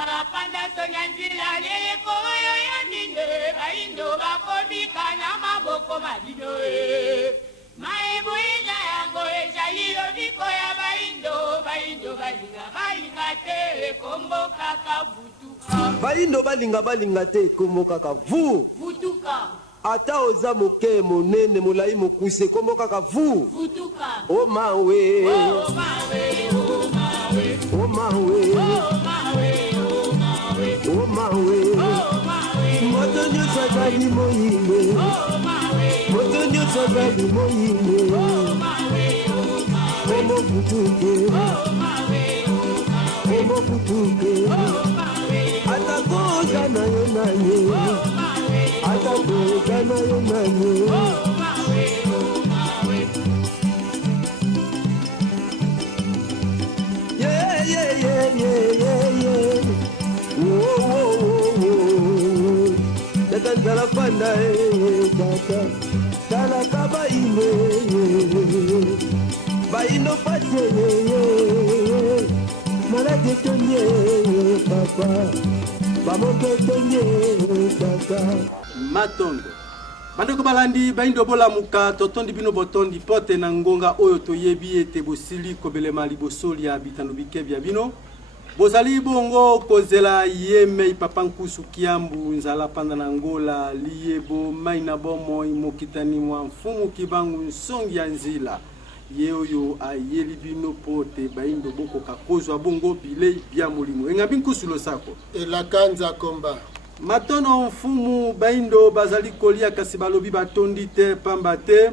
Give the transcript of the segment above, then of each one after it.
Nzala panda sonya nzila lele koyo ya ninde baindo bakobika na maboko madido maibu ina yango ejalilo biko ya baindo balinga te kombo kaka vutuka balinga te kombo kaka vutuka ata oza moke monene molai mokuse kombo kaka vutuka o mawe o mawe o mawe o mawe o mawe moto nyonso azali moyimbe moto nyonso azali moyimbe kombo vutuke kombo vutuke atako oza na yo nanye atako oza na yo nanye Nzala panda tata tala kaba ine baindo pate malade tonye papa bamoke tonye tata matondo bandeko balandi baindo bola muka totondi bino botondi pote na ngonga oyo toyebi ete bosili kobelema libosoli ya bitano bikebya bino bozali bongo kozela yeme papa nkusu kiambu nzala panda na ngola liyebo maina bomo imokitani mwa mfumu kibangu nsongi ya nzila yeoyo ayeli bino pote baindo boko kakozwa bongo bilei bya mulimo engabi nkusu losako elakanza komba matono mfumu baindo bazali kolia kasi balobi batondi te pamba te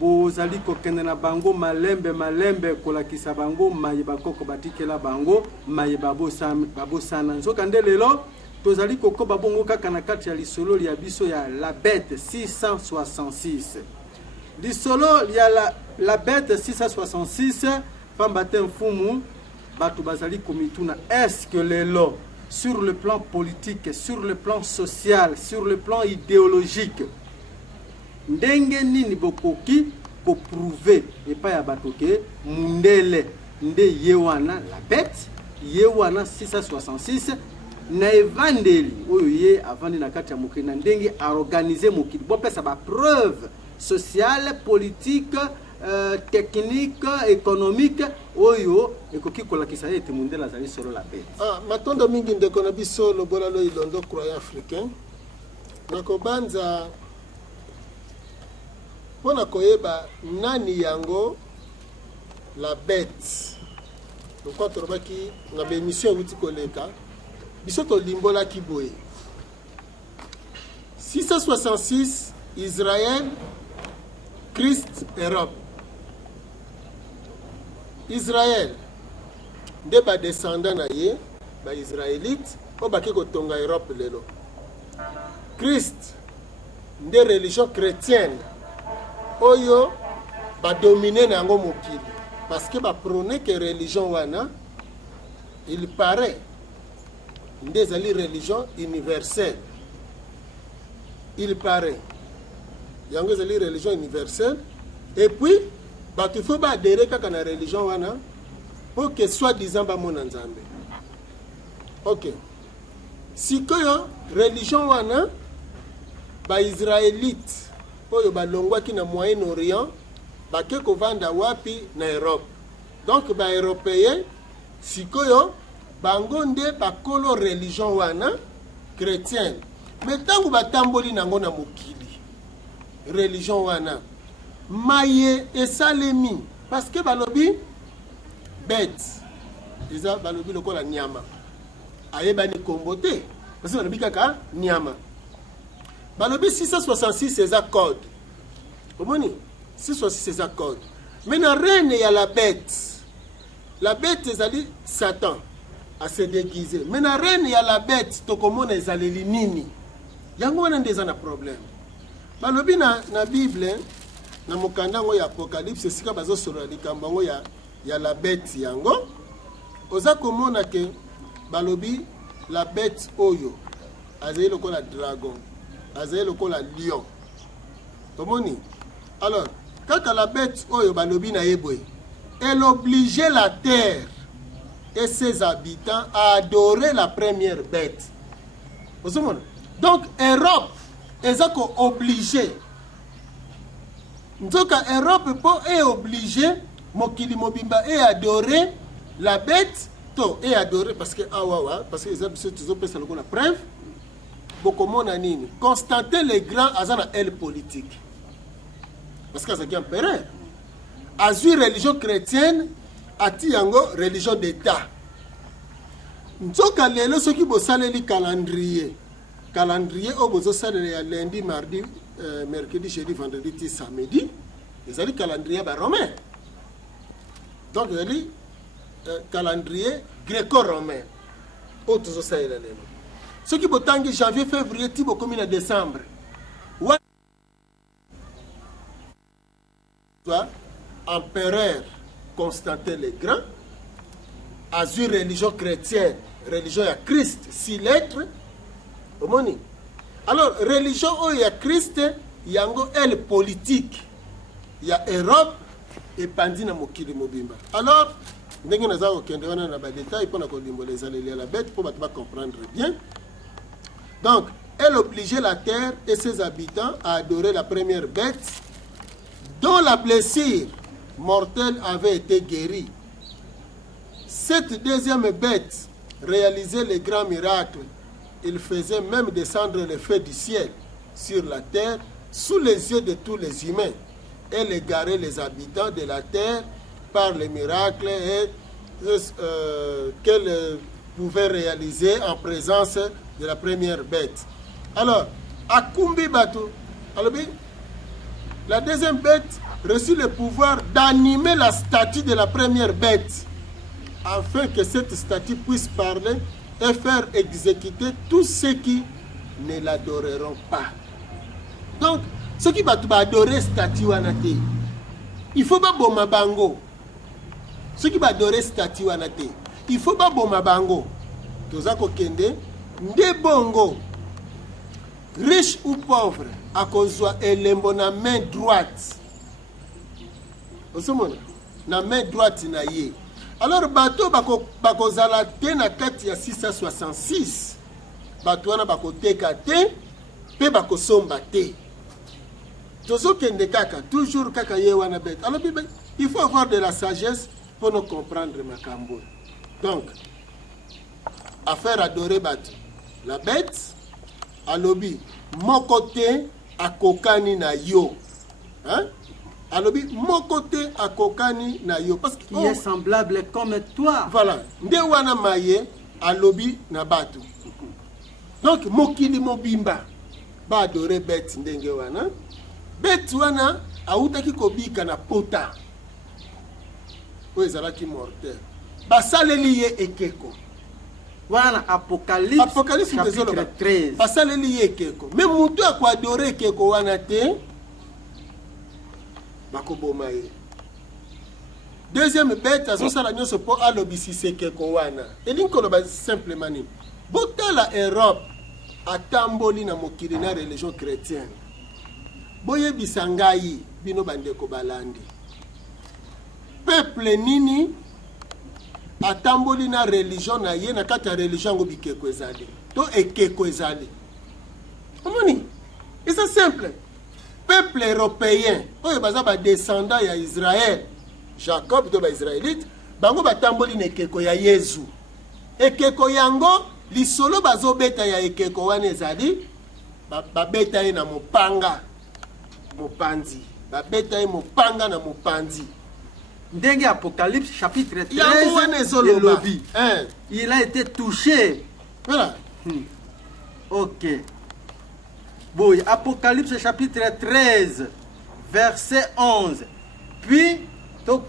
bozali kokende na bango malembe kolakisa bango mayeba koko batikela bango mayeba babosana nzoka nde lelo tozali kokoba bongo kaka na kati ya lisolo ya biso ya la bête 666 lisolo ya la bête 666 pamba te mfumu bato bazali komituna est-ce que lelo sur le plan politique, sur le plan social, sur le plan idéologique ndenge nini bokoki pour prouver et pas ya batoke mundele nde yewana la bête yewana 666 na evangeli oyo ye avandi na kati ya mokili na ndenge a organiser mokili bo pesa ba preuve sociale politique technique économique oyo ekoki kolakisa ete mundele azali solo la bête matondo mingi ndeko na biso lobola lo ilondo croyant africain nakobanza pona koyeba nani yango la bête pourquoi torobaki na bémission wuti koleka biso to limbola kiboye 666 Israël Christ Europe Israël nde ba descendant na ye ba israélite o baki kotonga Europe lelo Christ nde religion chrétienne oyo ba dominer na ngo mokili parce que ba prôner que religion wana il paraît des ali religion universelle il paraît yango ezali religion universelle et puis ba tu faut ba adhérer kaka na religion wana pour que soit disant ba mona nzambe OK sikoyo religion wana ba israélite oyo balongwaki na Moyen-Orient bake kovanda wapi na Europe donc ba européen sikoyo bango nde bakolo religion wana chrétienne mais tangu batamboli nango na mokili religion wana maye esalemi parce que balobi bête eza balobi lokola nyama ayebani kombote parce que balobi kaka nyama balobi 666 eza code omoni 666 eza code mais na reine ya la bête ezali Satan a se déguiser mais na reine ya la bête tokomona ezaleli nini yango wana nde eza na problème balobi na Bible na mokanda ngo ya Apocalypse sika bazosolola likambo ngo ya la bête yango oza komona ke balobi la bête oyo azali lokola dragon azali lokola lion tomoni alors kaka la bête oyo balobi na yeboye elle obligeait la terre et ses habitants à adorer la première bête. Donc, Europe est obligé. Donc, Europe est obligé, Mokili Mobimba est adoré la bête, et adoré parce que les ont la preuve. Constantin le Grand a une aile politique. Parce que c'est un empereur. A une religion chrétienne, a une religion d'État. Nzoka lelo soki bosaleli calendrier. Calendrier au bozo saleli lundi, mardi, mercredi, jeudi, vendredi, samedi. Ils ont calendrier romain. Donc il dit calendrier gréco-romain. Autres saleli lelo. Ce qui est janvier, février, tibo comme en décembre. Empereur Constantin le Grand a une religion chrétienne, religion à Christ, 6 lettres. Alors, religion où il y a Christ, il y a elle politique. Il y a Europe et Pandina Mokili Mobimba. Alors, nous avons des détails pour la bête pour comprendre bien. Donc, elle obligeait la terre et ses habitants à adorer la première bête dont la blessure mortelle avait été guérie. Cette deuxième bête réalisait les grands miracles. Il faisait même descendre le feu du ciel sur la terre sous les yeux de tous les humains. Elle égarait les habitants de la terre par les miracles qu'elle pouvait réaliser en présence de la première bête. Alors, à Kumbi Bato, la deuxième bête reçut le pouvoir d'animer la statue de la première bête, afin que cette statue puisse parler et faire exécuter tous ceux qui ne l'adoreront pas. Donc, ceux qui vont adorer la statue, il faut pas bomber bango. Ceux qui vont adorer la statue, il faut pas bomber bango. Tous à kokende. Nde bongo, riche ou pauvre, à cause de elembo na main droite. Na main droite na ye. Alors bateau bako zala te na kati ya 666. Bateau wana bako teka te, pe bako somba te. Tozo kende kaka, toujours kaka ye wana bête. Alors il faut avoir de la sagesse pour nous comprendre makambo. Donc, à faire adorer bateau. La bête, à lobby, mon côté à kokani na yo. Hein? À lobby, mon côté à kokani na yo. Parce qui est semblable comme toi. Voilà. Nde wana maye à lobby na batu. Donc, mokili mobimba. Ba adorer bête ndenge wana. Bête wana, a utaki kobika na pota. Oye zalaki mortel. Ba saleli ye ekeko. Voilà, Apocalypse chapitre 13. Mais mutu a adoré keko wana te bakoboma ye. Deuxième bête a sala nyoso po alobisi se keko wana. Elinkolo ba simplement ni. Botala Europe atamboli na mokili na religion chrétienne. Boye bisangai bino bandeko balandi. Peuple nini atamboli na religion na ye na kati ya religion ngo bikeko ezali to ekeko ezali omoni c'est simple. Peuple européen oyo baza ba descendant ya Israël, Jacob to ba Israélite bango batamboli na ekeko ya Yesu. Ekeko yango lisolo bazobeta ya ekeko wana ezali babeta ye na mopanga mopanzi, babeta ye mopanga na mopanzi. Ndenge Apocalypse chapitre 13, il a été touché. Voilà. Ok. Bon, Apocalypse chapitre 13, verset 11. Puis, verset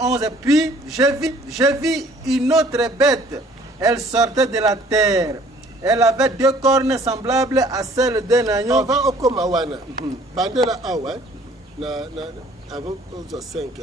11, puis je vis une autre bête. Elle sortait de la terre. Elle avait 2 cornes semblables à celles d'un agneau. Avant Okomawana, Bandela Awa, avant 5,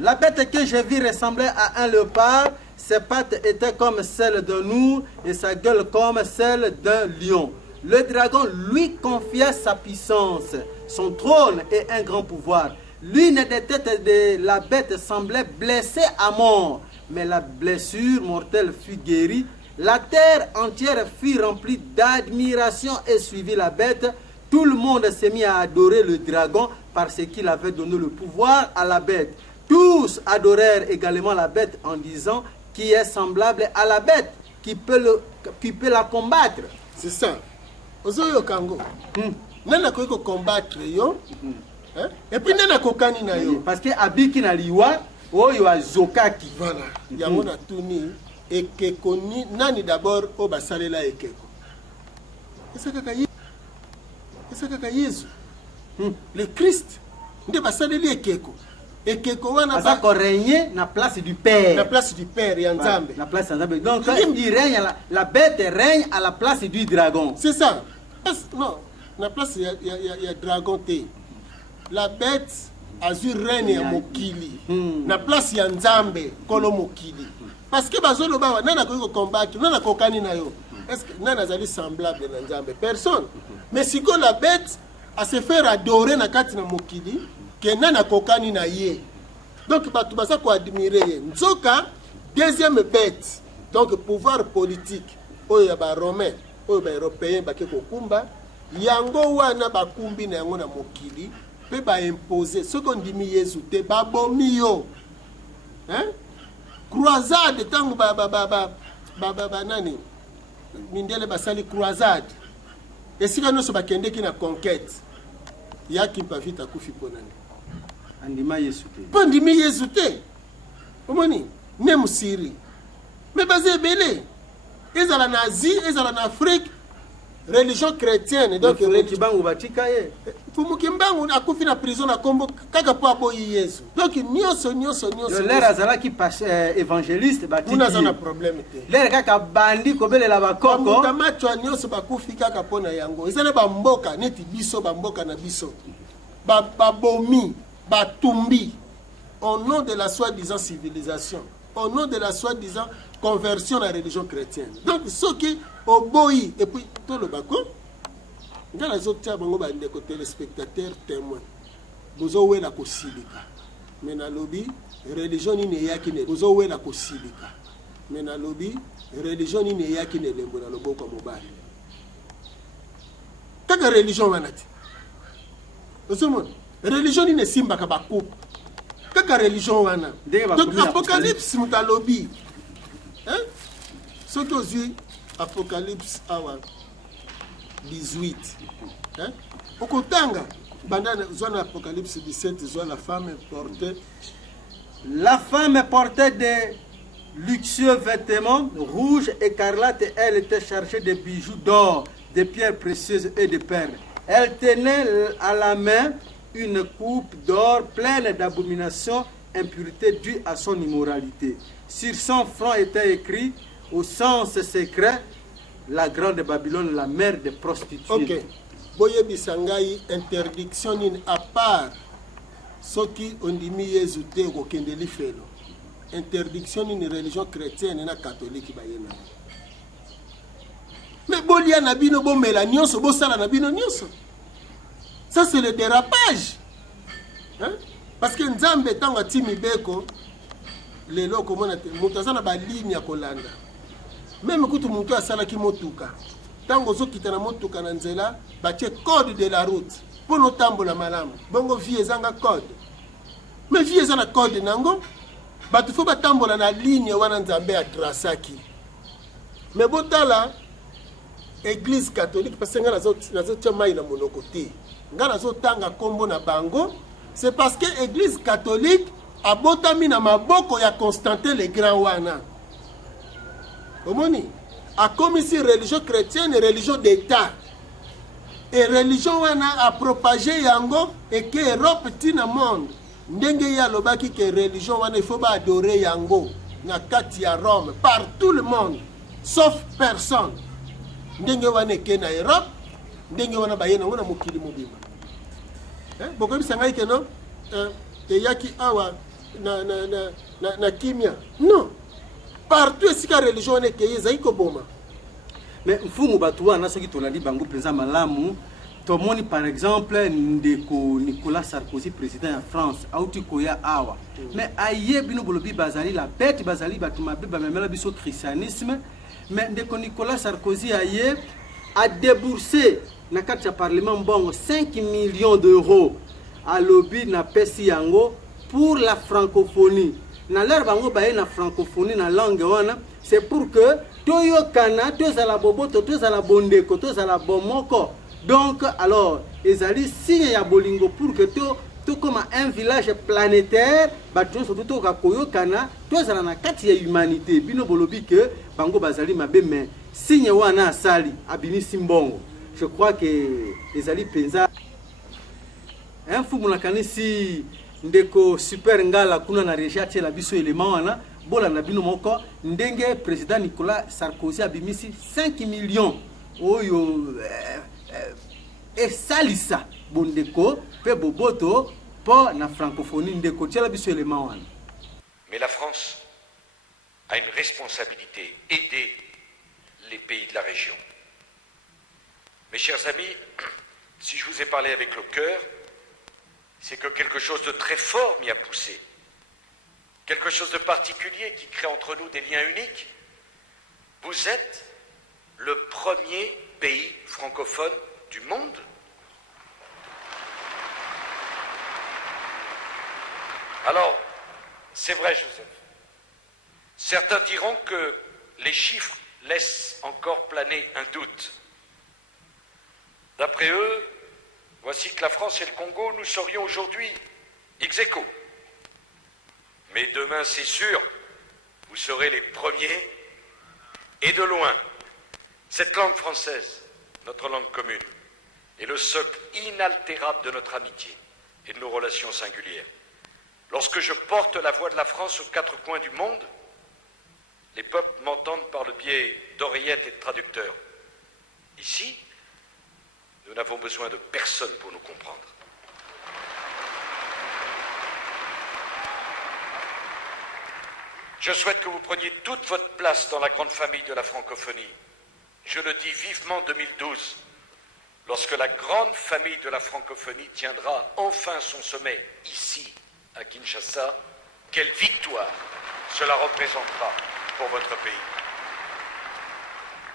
la bête que je vis ressemblait à un léopard. Ses pattes étaient comme celles d'un ours et sa gueule comme celle d'un lion. Le dragon lui confia sa puissance, son trône et un grand pouvoir. L'une des têtes de la bête semblait blessée à mort, mais la blessure mortelle fut guérie. La terre entière fut remplie d'admiration et suivit la bête. Tout le monde s'est mis à adorer le dragon parce qu'il avait donné le pouvoir à la bête. Tous adorèrent également la bête en disant qui est semblable à la bête, qui peut la combattre. C'est ça. Ozoyo Kango. Nana ko combattre yo. Et puis nana ko kani na yo. Parce que abiki na liwa oyo azokaki. Voilà. Yango na tuni ekeko ni nani d'abord o basalela ekeko. Esa kaka Yesu. Le Christ nde basaleli ekeko. Ekeko wana ba ko régner na place du Père. Na place du Père ya Nzambe. Na place ya Nzambe. Donc il règne la bête règne à la place du dragon. C'est ça. Non, na place ya dragon te. La bête azu règne ya mokili. Na place ya Nzambe kolo mokili. Parce que bazolo ba nana ko combattre, nana ko kani na yo. Est-ce que nana zali semblable na Nzambe? Personne. Mais si ko la bête a se faire adorer na kati na mokili, que nana ko kani na ye. Donc batu basa ko admirer ye. Nzoka deuxième bête. Donc pouvoir politique oyo ba romain, oyo ba européen ba ke kokumba, yango wana bakumbi na yango na mokili, pe ba imposer ce qu'on dit mi Yesu te ba bomi yo. Hein? Croisade tango ba nani mindele basali croisade esika nyonso bakendeki na conquête yaki mpavita akufi mpo nani andima Yesu te mpo ndimi Yesu te omoni ne musiri me baza ebele ezala na Asie ezala na Afrique religion chrétienne donc kibangu batika ye Fumukimbangu akufi na prison na kombo kaka po aboyi Yesu. Donc nyonso. L'air azalaki évangéliste batiki. Una zana problème te. L'air kaka bandi kobelela bakoko. Mutamacho nyonso bakufi kaka pona yango. Ezana ba mboka neti biso ba mboka na biso. Ba bomi, ba tumbi au nom de la soi-disant civilisation, au nom de la soi-disant conversion à la religion chrétienne. Donc ce qui oboyi et puis tout le bako nga nazotia bango bandeko téléspectateurs témoin bozowela kosilika me nalobi religion nini eyaki ne bozowela kosilika me nalobi religion nini eyaki ne lembo na loboko ya mobali kaka religion wana ti ozomona religion nini esimbaka bakupe kaka religion wana donc apocalypse mutalobi soki ozwi apocalypse awa 18. Hein? Au Kotanga, pendant la Apocalypse 17, la femme portait. La femme portait des luxueux vêtements rouges, écarlates, et elle était chargée de bijoux d'or, de pierres précieuses et de perles. Elle tenait à la main une coupe d'or pleine d'abominations, impuretés dues à son immoralité. Sur son front était écrit, au sens secret, la grande Babylone, la mère des prostituées. Ok. Boye bisangai interdiction à part ce qui on dit mi Yesu te ko kendeli felo. Interdiction une religion chrétienne na catholique bayena. Mais bolia na bino bomela nyonso bosala na bino nyonso. Ça c'est le dérapage. Hein? Parce que Nzambe tanga timi beko lelo komona te mutazana ba ligne ya kolanda. Même kutu mutu asalaki motuka tango zokita na motuka na nzela batie code de la route pour notambola malamu bongo vie ezanga code mais vie ezana code nango batu fo batambola na ligne wana Nzambe ya trasaki mais botala église catholique parce que nga nazotia mai na monoko te nga nazotanga kombo na bango c'est parce que église catholique abotami na maboko ya Constantin le Grand wana. Omoni, a comme ici religion chrétienne et religion d'État. Et religion wana a propagé yango et que Europe tina monde. Ndenge ya lobaki que religion wana il faut pas adorer yango na kati ya Rome par tout le monde sauf personne. Ndenge wana ke na Europe, ndenge wana bayena ngona mokili mobima. Boko bisanga ke no te yaki awa na kimia. Non. Partout esika religion est que ezai koboma. mais mfumu batu wana soki tolandi bango mpenza malamu tomoni par exemple ndeko Nicolas Sarkozy président ya France auti koya awa mais ayebi no bolobi bazali la bête bazali batu mabe bamemela biso christianisme mais ndeko Nicolas Sarkozy a déboursé na kati ya parlement mbongo 5 millions d'euros à lobby na pesi yango pour la francophonie na leur bango baye na francophonie na langue wana c'est pour que toyo kana tozala boboto tozala bondeko tozala bomoko. Donc alors ezali signe ya bolingo pour que to comme un village planétaire bato surtout ka koyo kana tozala na kati ya humanité bino bolobi que bango bazali mabe mais signe wana asali abimisi mbongo. Je crois que ezali penza un fumu na kanisi ndeko super ngala kuna na recherche la biso élément wana bola na bino moko ndenge président Nicolas Sarkozy abimisi 5 millions oyo et salisa bondeko pe boboto pour la francophonie ndeko tiala biso élément wana. Mais la France a une responsabilité, aider les pays de la région. Mes chers amis, si je vous ai parlé avec le cœur, c'est que quelque chose de très fort m'y a poussé. Quelque chose de particulier qui crée entre nous des liens uniques. Vous êtes le premier pays francophone du monde. Alors, c'est vrai, Joseph. Certains diront que les chiffres laissent encore planer un doute. D'après eux, voici que la France et le Congo, nous serions aujourd'hui ex aequo. Mais demain, c'est sûr, vous serez les premiers et de loin. Cette langue française, notre langue commune, est le socle inaltérable de notre amitié et de nos relations singulières. Lorsque je porte la voix de la France aux quatre coins du monde, les peuples m'entendent par le biais d'oreillettes et de traducteurs. Ici, nous n'avons besoin de personne pour nous comprendre. Je souhaite que vous preniez toute votre place dans la grande famille de la francophonie. Je le dis vivement 2012, lorsque la grande famille de la francophonie tiendra enfin son sommet ici, à Kinshasa. Quelle victoire cela représentera pour votre pays.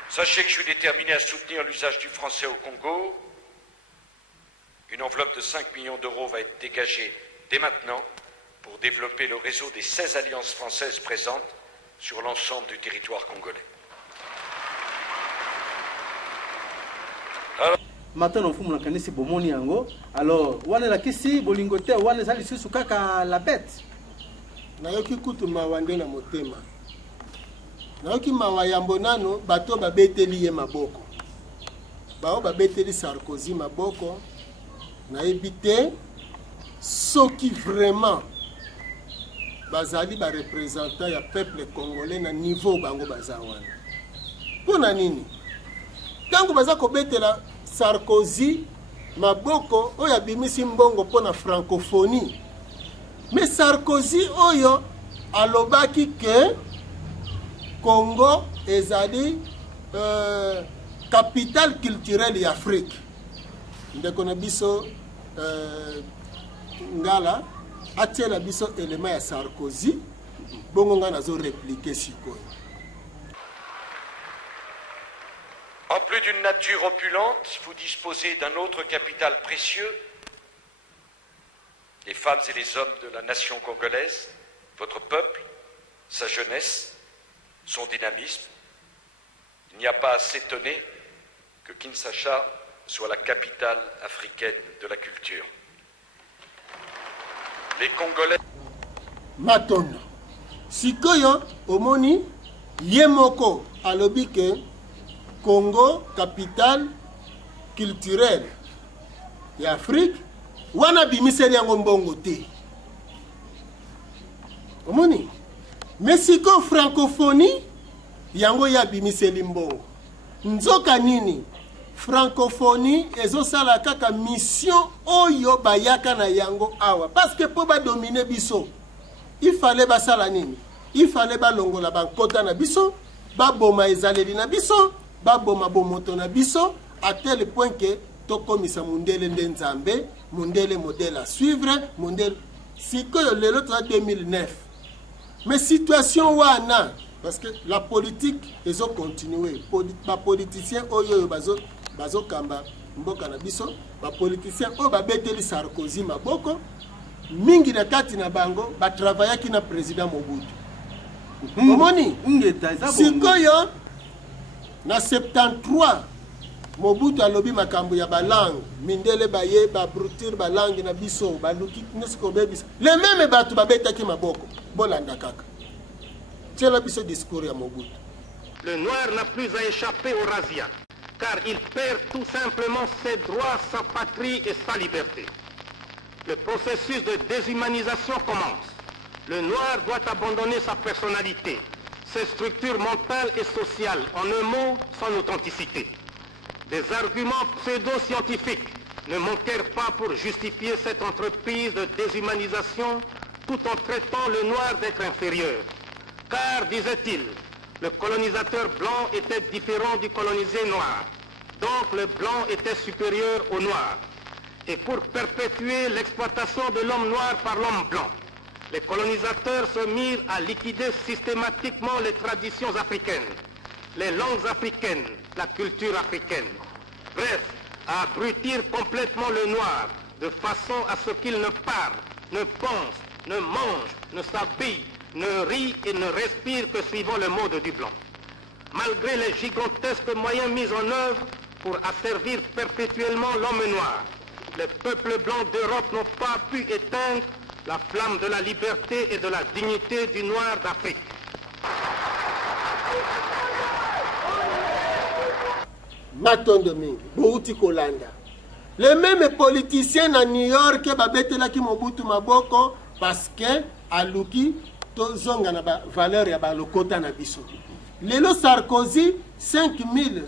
Sachez que je suis déterminé à soutenir l'usage du français au Congo. Une enveloppe de 5 millions d'euros va être dégagée dès maintenant pour développer le réseau des 16 alliances françaises présentes sur l'ensemble du territoire congolais. Maintenant on fumu nakanisi bomoni yango. Alors wana la kisi bolingote wana zali susu kaka la bête. Nayoki kutu mawande na motema. Nayoki mawayambo nano bato babeteli ye maboko. Bao babeteli Sarkozy maboko. Nayebi te soki vraiment bazali ba représentant ya peuple congolais na niveau bango bazawana. Pona nini? Tango baza ko betela Sarkozy maboko oyo abimisi mbongo pona francophonie. Mais Sarkozy oyo alobaki que Congo ezali capitale culturelle ya Afrique. Ndeko na biso ngala atiela biso élément ya Sarkozy bongo nga nazo répliquer sikoyo. En plus d'une nature opulente, vous disposez d'un autre capital précieux, les femmes et les hommes de la nation congolaise, votre peuple, sa jeunesse, son dynamisme. Il n'y a pas à s'étonner que Kinshasa soit la capitale africaine de la culture. Les Congolais... Matondo. Sikoyo, omoni, yemoko, alobi ke Congo, capitale culturelle et Afrique, wana bimiseli yango mbongo te. Omoni, Mexico francophonie, yango ya bimiseli mbongo. Nzoka nini? Francophonie ezosala kaka mission oyo bayaka na yango awa. Parce que pour ba dominer biso, il fallait basala nini? Il fallait balongola bankota na biso, baboma ezaleli na biso, baboma bomoto na biso à tel point que tokomisa mundele nde nzambe, mundele modèle à suivre, mundele sikoyo lelo toza 2009. Mais situation wana parce que la politique ezo continuer. Ba politicien oyo bazo kamba mboka na biso, ba politicien oyo babeteli Sarkozy maboko mingi na kati na bango ba travaillaki na président Mobutu. Omoni sikoyo na 73 Mobutu alobi makambo ya balangue mindele baye ba brutir balangue na biso baluki nesko bebisa les mêmes batu babetaki maboko bolanda kaka tela biso discours ya Mobutu. Le noir n'a plus à échapper au razzia car il perd tout simplement ses droits, sa patrie et sa liberté. Le processus de déshumanisation commence. Le noir doit abandonner sa personnalité, ses structures mentales et sociales, en un mot, son authenticité. Des arguments pseudo-scientifiques ne manquèrent pas pour justifier cette entreprise de déshumanisation tout en traitant le noir d'être inférieur. Car, disait-il, le colonisateur blanc était différent du colonisé noir. Donc le blanc était supérieur au noir. Et pour perpétuer l'exploitation de l'homme noir par l'homme blanc, les colonisateurs se mirent à liquider systématiquement les traditions africaines, les langues africaines, la culture africaine. Bref, à abrutir complètement le noir, de façon à ce qu'il ne parle, ne pense, ne mange, ne s'habille, ne rit et ne respire que suivant le mode du blanc. Malgré les gigantesques moyens mis en œuvre pour asservir perpétuellement l'homme noir, les peuples blancs d'Europe n'ont pas pu éteindre la flamme de la liberté et de la dignité du noir d'Afrique. Matondo mingi, Bouti Kolanda. Les mêmes politiciens à New York babetelaki Mobutu maboko parce que aluki tozonga na ba valeur ya ba lokota na biso. Lelo Sarkozy 5 millions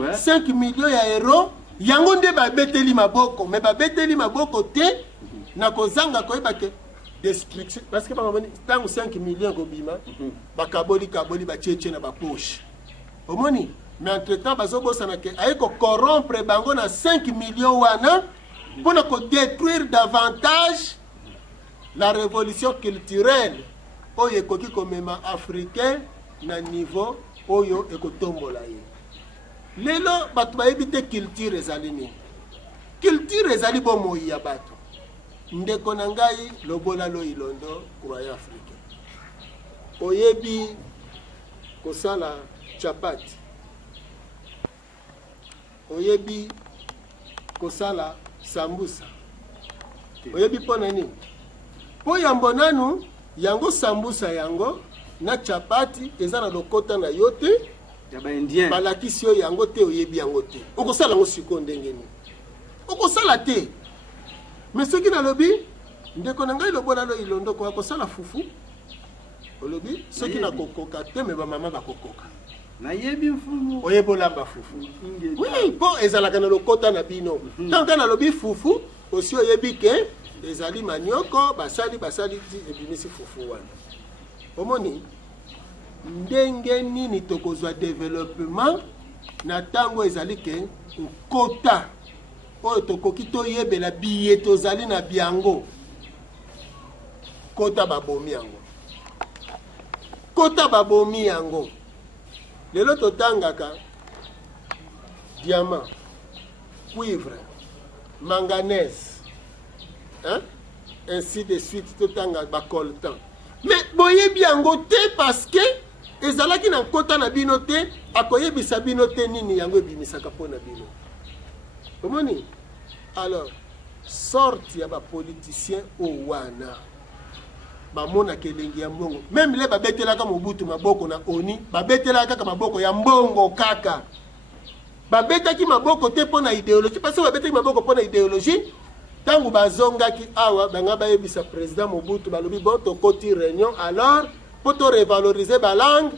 ouais. 5 millions ya euros yango nde babeteli maboko mais babeteli maboko te na kozanga koyeba ke destruction parce que bamoni tango 5 millions kobima bakaboli ba tchétché na ba poche. Omoni mais entre-temps bazobosana ke ayeko corrompre bango na 5 millions wana pour ko détruire davantage la révolution culturelle oyo ekoki komema africain na niveau oyo ekotombola ye. Lelo bato bayebi te culture ezali nini. Culture ezali bomoi ya bato. Ndeko na ngai lobola lo ilondo croyant africain. Oyebi kosala chapati. Oyebi kosala sambusa. Oyebi pona nini? Po yambo nanu yango sambusa yango na chapati eza na lokota na yote ya ba indien balakisi yo yango te oyebi yango te okosala ngo siko ndenge ni okosala te mais soki na lobi ndeko na ngai lobola lo ilondo ko akosala fufu olobi soki na kokoka te me ba mama bakokoka na yebi mfumu oyebola ba fufu oui po ezalaka na lokota na bino tant na lobi fufu osi oyebi ke ezali manioko basali ebimisi fufu wana. Omoni ndenge nini tokozwa développement na tango ezali ke nkota oyo tokoki toyebela biye tozali na biango kota babomi yango lelo totangaka diamant, cuivre, manganèse, hein? Ainsi de suite, tout le coltan. Mais boyebi yango te parce que ezalaki na kota na bino te akoyebisa bino te nini yango ebimisaka pona bino. Omoni? Alors, sorti ya ba politicien o wana. Bamona kelengi ya mbongo. Même le babetelaka Mobutu maboko na oni, babetelaka kaka maboko ya mbongo kaka. Babetaki maboko te pona idéologie parce que babetaki maboko pona idéologie. Tangu bazongaki awa banga bayebisa président Mobutu balobi bon to koti réunion alors pour to revaloriser ba langue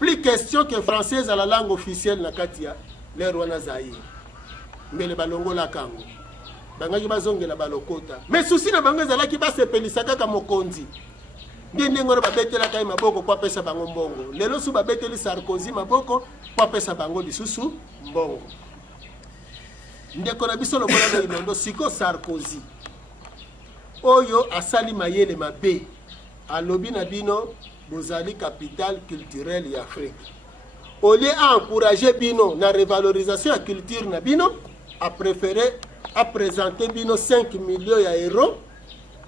plus question que française à la langue officielle na katia les Rwanda Zaïre mbele balongola kango banga ki bazongela balokota mais souci na banga zalaki ba sepelisaka ka mokonzi ndenge ngona babetelaka ye maboko po apesa bango mbongo. Lelo su babeteli Sarkozy maboko po apesa bango lisusu mbongo. Ndeko na biso lokola na Ilondo siko Sarkozy oyo asali mayele mabe alobi na bino bozali capitale culturelle ya Afrique. Au lieu à encourager bino na revalorisation ya culture na bino, a préféré à présenter bino 5 millions d'euros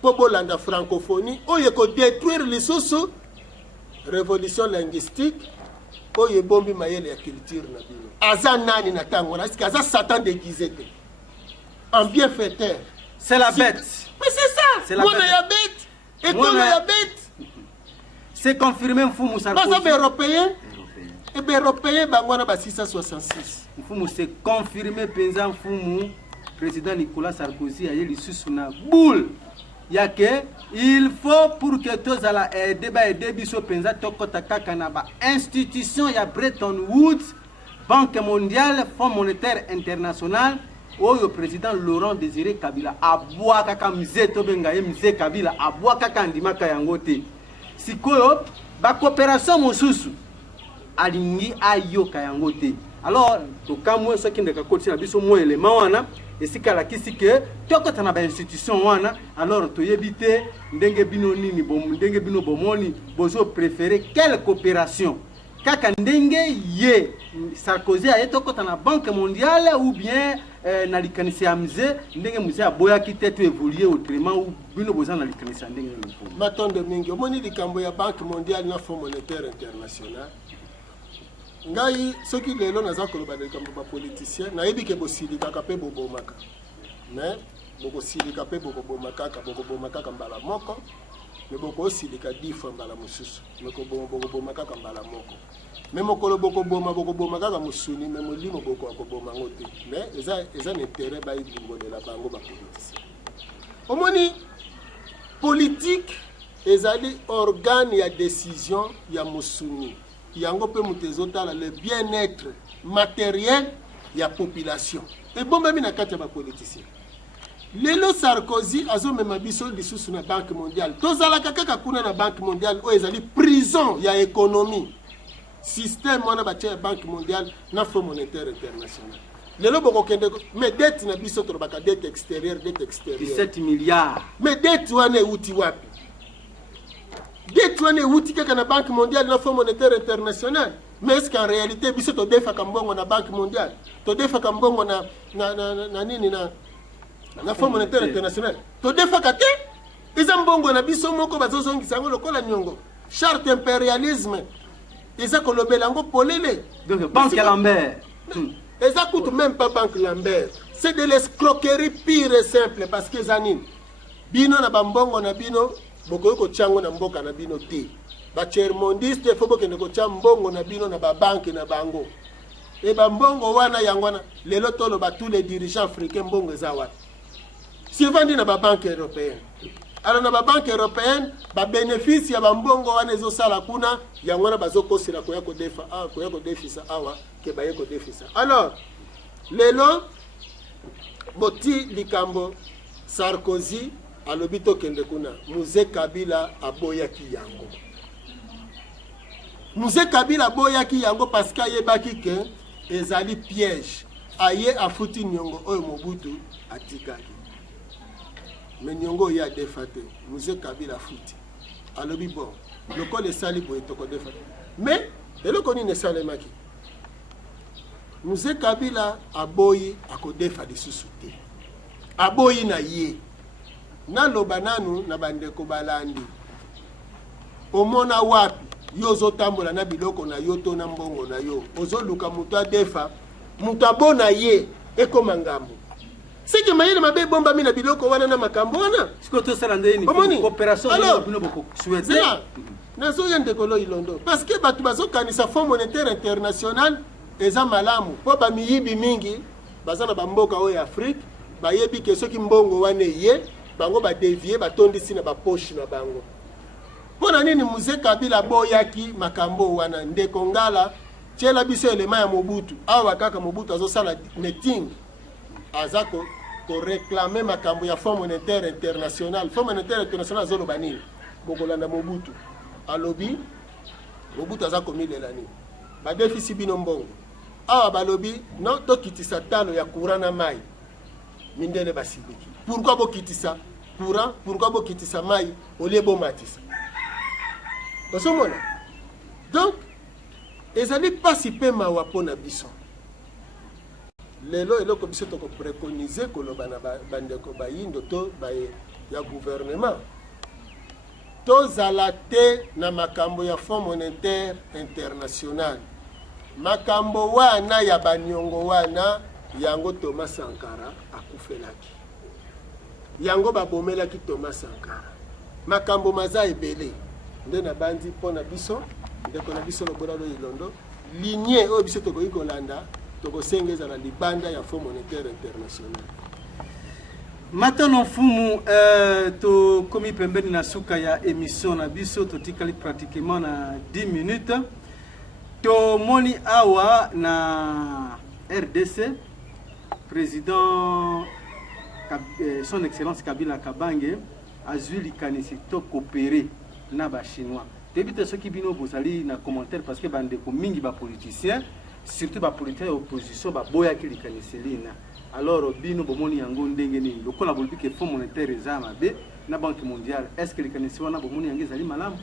pour bolanda francophonie oyo ko détruire lisusu révolution linguistique oyo bombi mayele ya culture na bino. Aza nani na tango na sika aza Satan déguisé te. En bienfaiteur. C'est la bête. Mais c'est ça. C'est la Mona bête. ya bête. Et toi ya bête. C'est confirmé Mfumu Sarkozy. Basa européen. Et bien européen bangwana ba 666. Mfumu c'est confirmé penza Mfumu président Nicolas Sarkozy a yeli susuna boule. Yake il faut pour que tous à la débat et biso penza tokota kaka na ba institution ya Bretton Woods, Banque mondiale, Fonds monétaire international. Oyo président Laurent Désiré Kabila abwa kaka mzee tobenga ye mzee Kabila abwa kaka ndimaka yango te. Sikoyo ba coopération mosusu alingi ayoka yango te. Alors to kamwe soki ndeka koti na biso mo élément wana esika la kisike tokota na ba institution wana alors to yebite ndenge bino nini bom ndenge bino bomoni bozo préférer quelle coopération kaka ndenge ye Sarkozy a tokota na Banque mondiale ou bien na likanisi ya mzee ndenge mzee aboya kitetu évoluer autrement ou bino boza na likanisi ndenge ngompo matonde mingi omoni likambo ya Banque mondiale na Fonds monétaire international ngai soki lelo naza koloba likambo ba politicien nayebi ke bosilika pe bobomaka mais bokosilika pe bokobomaka kaka mbala moko mais bokosilika 10 fois mbala mosusu mais bokobomaka kaka mbala moko mais mokolo bokoboma kaka musuni mais molimo bokoboma ngote mais eza n'intérêt ba ibingolela bango ba politicien omoni politique ezali organe ya décision ya musuni yango pe mutezotala le bien-être matériel ya population et bon même na kati ya ba politicien lelo Sarkozy azomema biso lisusu na Banque mondiale tozalaka kaka kuna na Banque mondiale o ezali prison ya économie système wana batia ya Banque mondiale na Fonds monétaire international lelo bokokende mais dette na biso tolobaka dette extérieure 17 milliards mais dette wana euti wapi dette wana euti kaka na Banque mondiale na Fonds monétaire international mais est-ce qu'en réalité biso to defaka mbongo na Banque mondiale to defaka mbongo na nini na Fonds monétaire international to defaka te iza mbongo na biso moko bazozongisa ngo lokola nyongo charte impérialisme eza kolobela ngo polele donc Banque Lambert eza coûte même pas Banque Lambert c'est de l'escroquerie pure et simple parce que zanine bino na bambongo na bino bokoyo ko chango na mboka na bino te ba chermondiste fo bokende ko chambongo na bino na ba banque na bango e bambongo wana yangwana lelo tolo ba tous les dirigeants africains mbongo za wapi si vandi na ba banque européenne alors na ba banque européenne ba bénéfice ya bambongo wana ezo sala kuna yangwana bazokosila koya ko defa koya ko defisa awa ke baye ko defisa alors lelo boti likambo Sarkozy alobi tokende kuna Mzee Kabila aboyaki yango Mzee Kabila aboyaki yango parce que ayebaki ke ezali piège aye afuti nyongo oyo Mobutu atikaki mais nyongo ya defate Mzee Kabila futi alobi bon lokola esali boye toko defate mais eloko nini esalemaki Mzee Kabila aboyi akodefa lisusu te aboyi na ye naloba nanu na bandeko balandi omona wapi yo ozotambola na biloko na yo to na mbongo na yo ozoluka mutu adefa mutu abona ye ekoma ngambo sike mayele mabe bomba mina biloko wana na makambo wana siko to sala ndeni coopération bino boko souhaiter nazo yende kolo Ilondo parce que batu bazokanisa Fonds monétaire international eza malamu po ba miyibi mingi bazana bamboka oyo Afrique bayebi ke soki mbongo wane ye bango ba dévier batondisi na ba poche na bango pona nini Mzee Kabila boyaki makambo wana ndeko ngala chela biso elema ya Mobutu awa kaka Mobutu azosala meeting azako ko réclamer makambo ya Fonds monétaire international Fonds monétaire international zolo banini bokolanda Mobutu alobi Mobutu aza komilela nini badefisi bino mbongo awa balobi non tokitisa talo ya courant na mai mindele basiliki pourquoi bokitisa courant pourquoi bokitisa mai olie bomatisa osomona donc ezali pasi pe mawa pona biso lelo eloko biso toko préconiser koloba na bandeko bayindo to ya gouvernement tozala te na makambo ya Fonds monétaire international makambo wana ya baniongo wana yango Thomas Sankara akufelaki yango babomelaki Thomas Sankara makambo maza ebele nde na bandi pona biso ndeko na biso lobola lo ilondo lignée oyo biso tokoki kolanda tokosengeza na libanda ya Fonds monétaire international. Matano fumu to komi pembeni na suka ya émission na biso totikali pratiquement na 10 minutes to moni awa na RDC président son excellence Kabila Kabange azui likanisi to coopérer na ba chinois débite ceux qui bino bozali na commentaire parce que bande ko mingi ba politiciens surtout ba politiciens opposition ba boya ki likanisi lina. Alors bino bomoni yango ndenge nini lokola bolibi ke Fonds monétaire ezama be na Banque mondiale est-ce que likanisi wana bomoni yango ezali malamu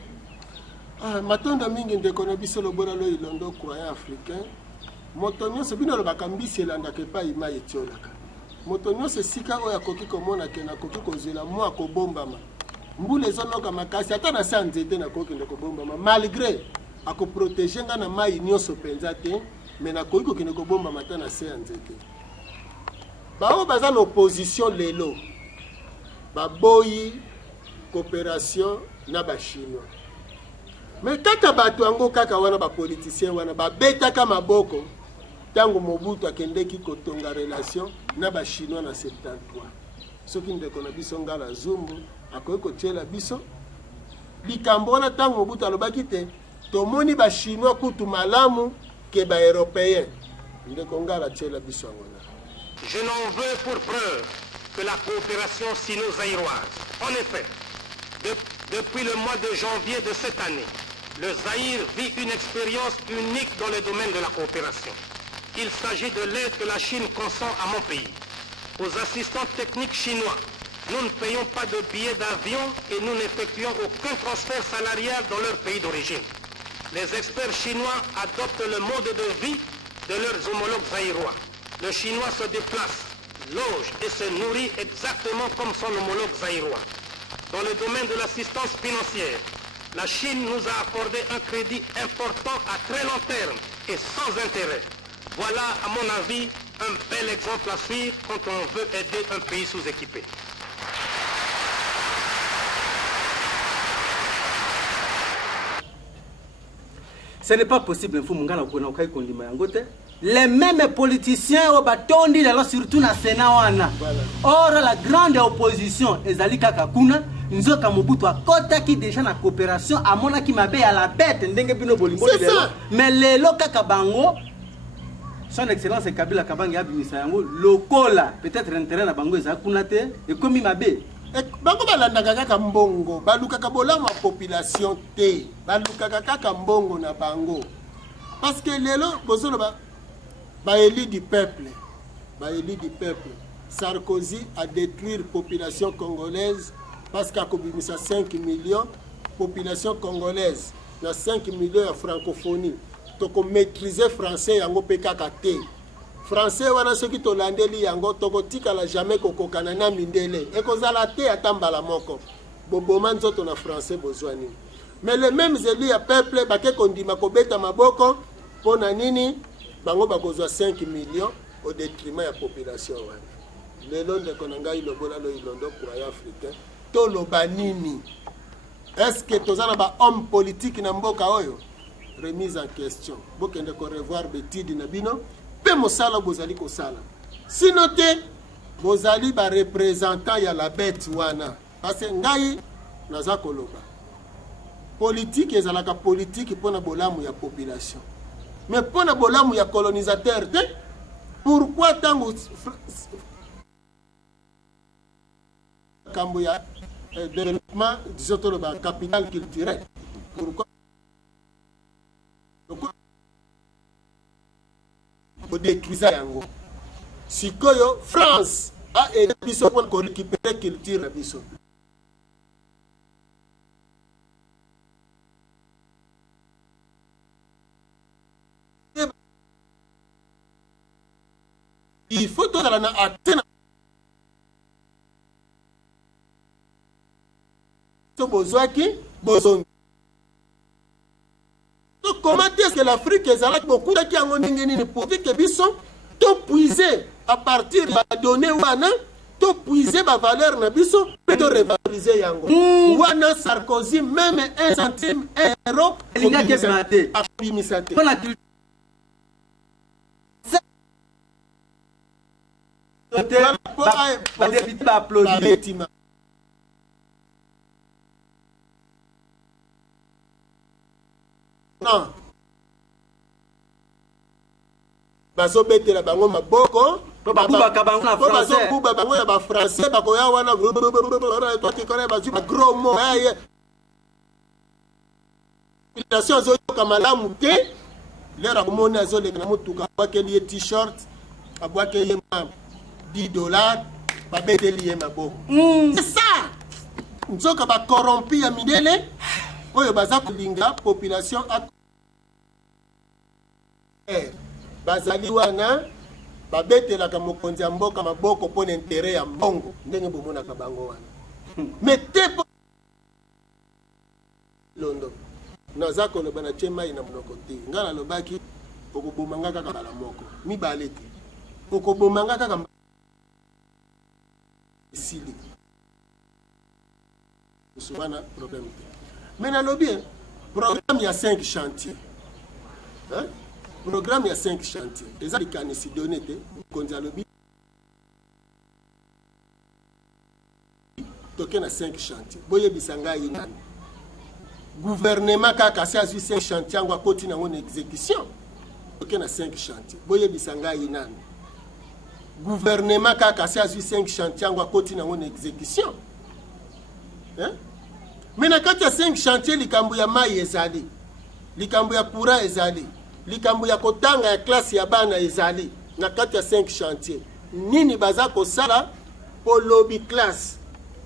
matonda mingi ndeko na biso lobola lo ilondo croyant africain moto nyonso bino lobaka mbisi elandaka epai mai etiolaka moto nyonso esika oyo akoki komona ke nakoki kozela mwa kobombama mbula ezonoka makasi ata na sa nzete nakoki nde kobombama malgré akoprotege nga na mai nyonso mpenza te me nakoki kokende kobombama ata na se ya nzete bao baza na opposition lelo baboyi coopération na bachinois mais kaka bato yango kaka wana bapoliticien wana babetaka maboko tango Mobutu akendeki kotonga relation na bachinois na 73 soki ndeko na biso ngala zumbu akoki kotiela biso likambo wana tango Mobutu alobaki te tomoni bachinois kutu malamu ke baeuropéen ndeko ngala tiela biso yango. Je n'en veux pour preuve que la coopération sino-zaïroise. En effet, depuis le mois de janvier de cette année, le Zaïre vit une expérience unique dans le domaine de la coopération. Il s'agit de l'aide que la Chine consent à mon pays. Aux assistants techniques chinois, nous ne payons pas de billets d'avion et nous n'effectuons aucun transfert salarial dans leur pays d'origine. Les experts chinois adoptent le mode de vie de leurs homologues zaïrois. Le chinois se déplace, loge et se nourrit exactement comme son homologue zaïrois. Dans le domaine de l'assistance financière, la Chine nous a accordé un crédit important à très long terme et sans intérêt. Voilà, à mon avis, un bel exemple à suivre quand on veut aider un pays sous-équipé. Ce n'est pas possible, il faut que les mêmes politiciens au batondi là surtout na Sénat wana. Or la grande opposition ezali kaka kuna nzoka Mobutu akota ki déjà na coopération amona ki mabe à la bête ndenge bino bolimbo lelo. Mais lelo kaka bango son excellence Kabila Kabange abimisa yango lokola peut-être intérêt na bango ezali kuna te et comme mabe bango balandaka kaka mbongo balukaka bolama population te balukaka kaka mbongo na bango parce que lelo bozolo baéli du peuple Sarkozy a détruit la population congolaise parce qu'à Kobimisa 5 millions population congolaise na 5 millions de francophonie toko maîtriser français yango pekaka te français wana soki tolandeli yango toko tikala jamais kokokana na mindele ekozala te atambala moko boboma nzoto na français bozwani mais les mêmes élus ya peuple bake kondima kobeta maboko pona nini bango bakozwa 5 millions au détriment ya population wana lelo ndeko na ngai lobola lo ilondo croyant africain to loba nini est-ce que tozana ba homme politique na mboka oyo remise en question bokende ko revoir betidi na bino pe mosala bozali kosala sino te bozali ba représentant ya la bête wana parce que ngai naza koloba politique ezalaka politique pona bolamu ya population mais pour le bolamu ya colonisateur, pourquoi tant développement, disons, la capitale culturelle. Pourquoi? Pour détruire yango. Si France a aidé pour récupérer la culture. Il faut que la atteindre. Donc comment est-ce que l'Afrique est beaucoup de gens pour que bisson tout puiser à partir de données wana tout puiser ma valeur na bisson et de revaloriser yango. Wana Sarkozy même 1 centime 1 euro il a que maté. Non. Bazo bete la bango maboko. Babuba kabango na français. Babuba bango na ba français bakoya wana toi qui connais bazu ba gros mot. Population zo kamala muke. Lera komona zo le na mutuka bakeli t-shirt abwakeli $10 babete lié maboko. C'est ça. Nzoka ba corrompi ya midele. Oyo baza kulinga population a bazali wana babetela ka mokonzi ya mboka maboko po intérêt ya mbongo ndenge bomona ka bango wana mete londo naza koloba na chema ina monoko te ngala lobaki okobomanga kaka bala moko mibale te okobomanga kaka sili souvent problème. Maintenant, le bien, programme il y a 5 chantiers. Hein? Programme il y a 5 chantiers. Les Africains se donnent quand le bien. Donc il y a 5 chantiers. Boye bisanga ina. Gouvernement ka kasi azu 5 chantiers ngwa continue en exécution. Donc il y a 5 chantiers. Boye bisanga ina. Gouvernement ka kasi azu 5 chantiers ngwa continue en exécution. Hein? Mais quand il y a 5 chantiers, likambu ya mai ezali, likambu ya courant ezali, likambu ya kotanga ya classe ya bana ezali, na kati ya 5 chantiers. Nini baza ko sala po lobby classe,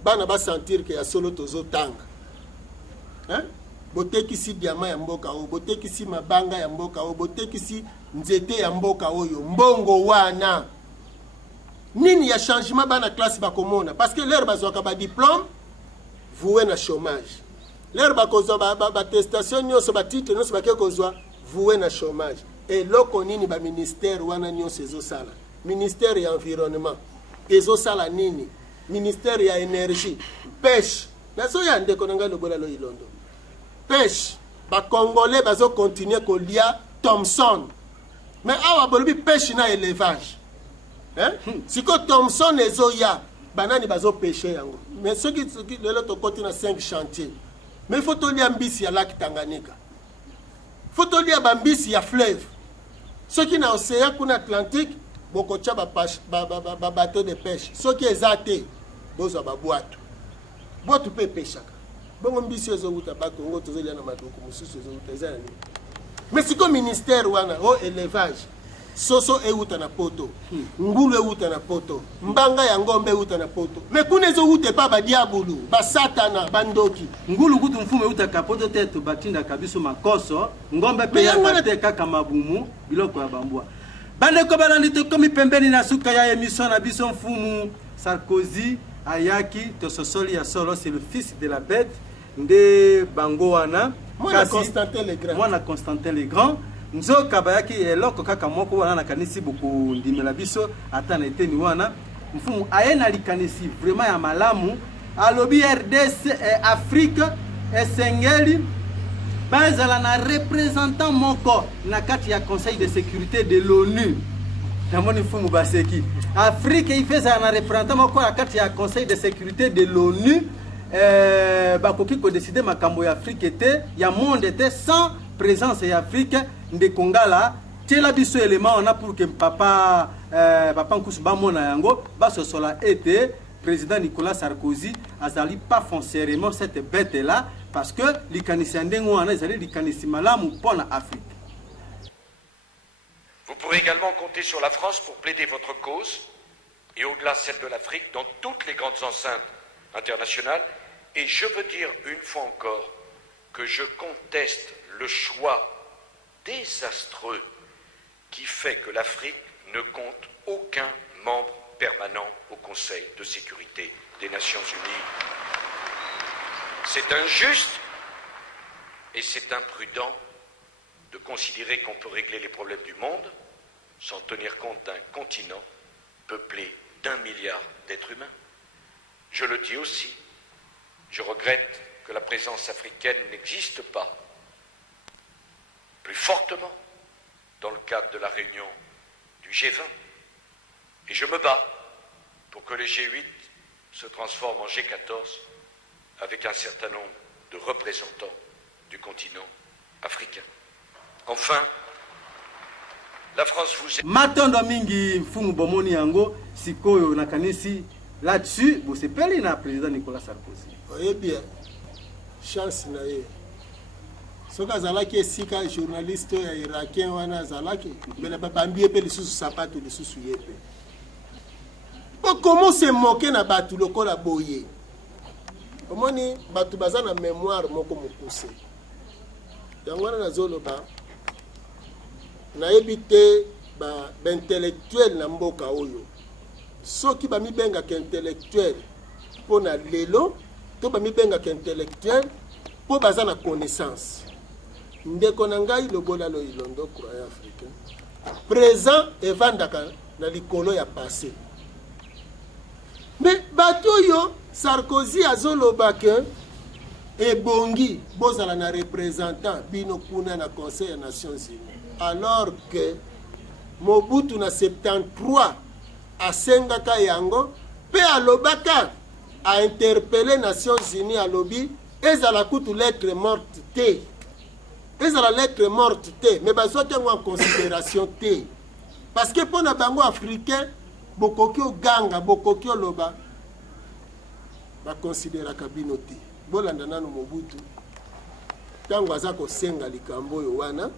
bana ba sentir que ya solo tozo tanga. Hein? Boteki si diamant ya mboka o, boteki si mabanga ya mboka o, boteki si nzete ya mboka oyo, mbongo wana. Nini ya changement bana classe bakomona parce que leur bazwaka ba diplôme voué na chômage. L'air bakozwa ba testation nyonso ba titre nyonso bake kozwa voué na chômage. Et loko nini ba ministère wana nyonso ezo sala. Ministère ya environnement ezo sala nini? Ministère ya énergie, pêche. Na so ya ndeko nanga lobola lo ilondo. Pêche, ba congolais bazo continuer ko lia Thomson. Mais awa bolobi pêche na élevage. Hein? Siko Thomson ezo ya banani bazo pêcher yango. Mais ceux qui le côté na 5 chantiers. Mais il faut to lia mbisi ya lac Tanganyika. Faut to lia bambisi ya fleuve. Ceux qui na océan kuna Atlantique, boko cha ba bateau de pêche. Ceux qui ezate bozo ba boîte. Boîte peut pêcher. Bongo mbisi ezo uta ba Congo tozo lia na madoko mususu ezo uta ezani. Mais si comme ministère wana o élevage soso euta na poto, ngulu euta na poto, mbanga ya ngombe euta na poto. Mais kuna ezo ute pa ba diabulu, ba satana, bandoki. Ngulu kutu mfume euta kapoto tetu batinda kabiso makoso, ngombe pe ya te kaka mabumu biloko ya bambwa. Bande ko balandi to komi pembeni na suka ya émission na biso mfumu Sarkozy ayaki to sosoli ya solo, c'est le fils de la bête de bango wana. Moi Constantin le Grand. Moi na Constantin le Grand. Nzoka bayaki eloko kaka moko wana na kanisi buku ndimela biso ata na eteni wana mfumu ayena likanisi vraiment ya malamu alobi RDC Afrique esengeli bazala na représentant moko na kati ya Conseil de sécurité de l'ONU. Tamoni mfumu baseki Afrique ifeza na représentant moko na kati ya Conseil de sécurité de l'ONU. Bakoki ko décider makambo ya Afrique était ya monde était sans présence ya Afrique de Kongala tela biso élément on a pour que papa papa nkusu ba mona yango ba sosola été président Nicolas Sarkozy azali pas foncièrement cette bête là parce que likanisi ndengo wana ezali likanisi malamu pour l'Afrique. Vous pourrez également compter sur la France pour plaider votre cause et au-delà celle de l'Afrique dans toutes les grandes enceintes internationales. Et je veux dire une fois encore que je conteste le choix désastreux qui fait que l'Afrique ne compte aucun membre permanent au Conseil de sécurité des Nations Unies. C'est injuste et c'est imprudent de considérer qu'on peut régler les problèmes du monde sans tenir compte d'un continent peuplé d'1 milliard d'êtres humains. Je le dis aussi, je regrette que la présence africaine n'existe pas plus fortement dans le cadre de la réunion du G20. Et je me bats pour que le G8 se transforme en G14 avec un certain nombre de représentants du continent africain. Enfin, la France vous est... Matondo mingi mfumu bomoni yango sikoyo nakanisi là-dessus vous sepeli na président Nicolas Sarkozy. Eh bien, chance na ye. Soka zalaki esika journaliste ya irakien wana zalaki bela babambie pe lisusu sapato lisusu yepe. Comment se moquer na batu lokola boye? Omoni batu baza na mémoire moko mokuse. Yango na zoloba na ebite ba intellectuel na mboka oyo. Soki ba mibenga ke intellectuel pona lelo to ba mibenga ke intellectuel po baza na connaissance. Ndeko na ngai lobola lo ilondo croyant africain. Présent evandaka na likolo ya passé. Mais batoyo Sarkozy azoloba ke ebongi bozala na représentant bino kuna na Conseil des Nations Unies. Alors que Mobutu na 73 asengaka yango pe alobaka a interpellé Nations Unies alobi ezala kutu lettre morte te. Ezala lettre morte te, mais bazwaki yango en considération te. Parce que pour na bango africain bokoki oganga bokoki oloba ba considéra kabino te. Bolanda nanu Mobutu tango aza kosenga likambo yo wana